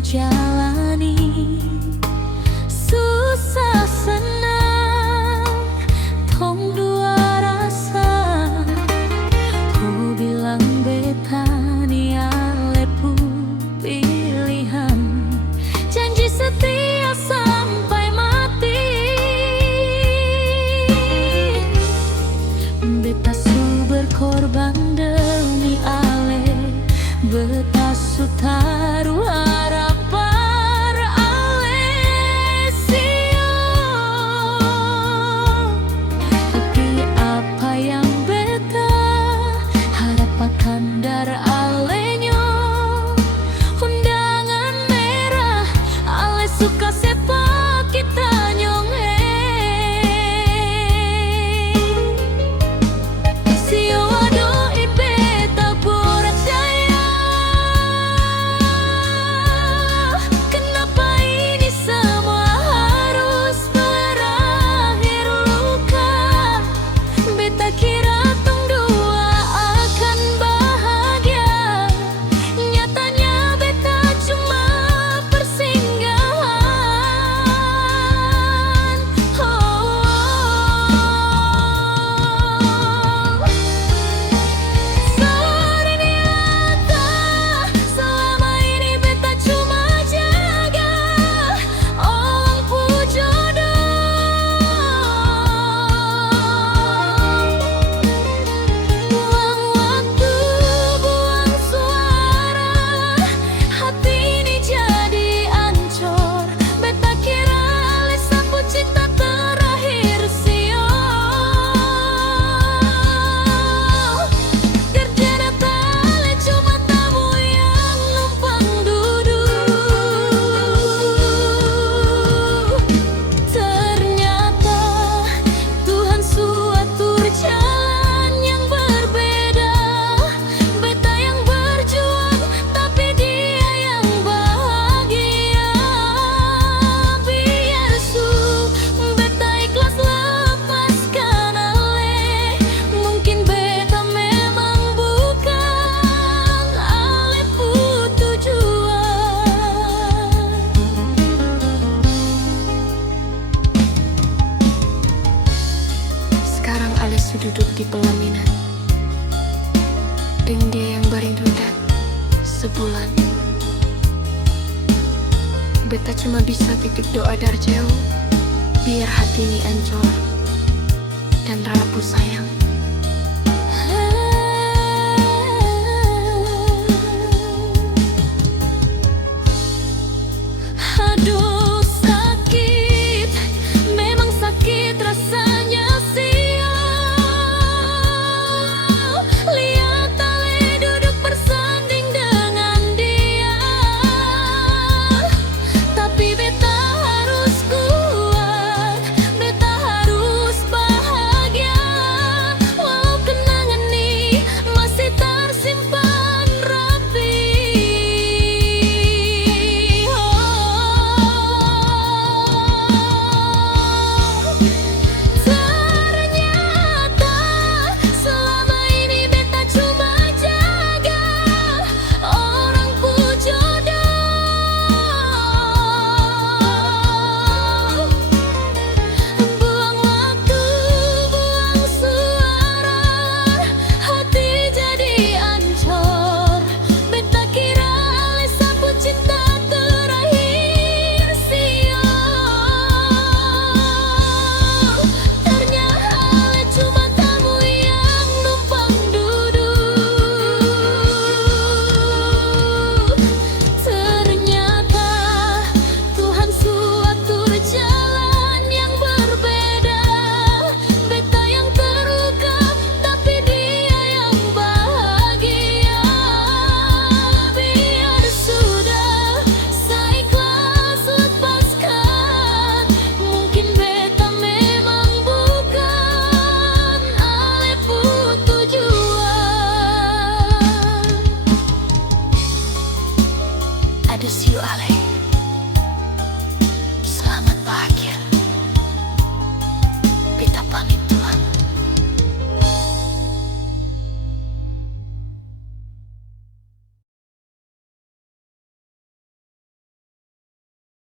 jalani. Susah senang tong dua rasa. Ku bilang beta ni alepu pilihan, janji setia sampai mati. Beta su berkorban demi ale, beta su taruh harapan ale sio. Tapi apa yang beta harapkan dari alenyo, undangan merah ale suka sepak kita nyonge. Sio adoi beta borak jaya. Kenapa ini semua harus berakhir luka? Beta kira tong dua akan bahagia, nyatanya beta cuma persinggahan. Sorry nyata, selama ini beta cuma jaga orang pu jodoh. Buang waktu, buang suara, hati ini jadi ancur. Beta kira ale sapu cinta terakhir sio. Ternyata ale cuma tamu yang numpang duduk. Ternyata Tuhan suatur jalan yang berbeda. Beta yang berjuang, tapi dia yang bahagia. Biar su beta ikhlas lepaskan ale, mungkin beta memang bukan ale pu tujuan. Sekarang Ale su duduk di pelaminan dengan dia yang baring dudat sebulan. Beta cuma bisa titip doa dari jauh, biar hati ini ancur dan rapuh sayang. Aduh sakit, memang sakit rasanya sio. Lihat ale duduk bersanding dengan dia. Tapi beta harus kuat, beta harus bahagia. Walau kenangan ini masih tersimpan rapi. Ternyata selama ini beta cuma jaga orang pu jodoh. Buang waktu, buang suara, hati jadi ancur. Beta kira ale sapu cinta terakhir sio. Ternyata ale cuma tamu yang numpang duduk. Ternyata Tuhan suatur jalan yang berbeda. Beta yang terluka, tapi dia yang bahagia. Biar sudah, saya ikhlas lepaskan. Mungkin beta memang bukan ale pu tujuan. Ada siu Ale.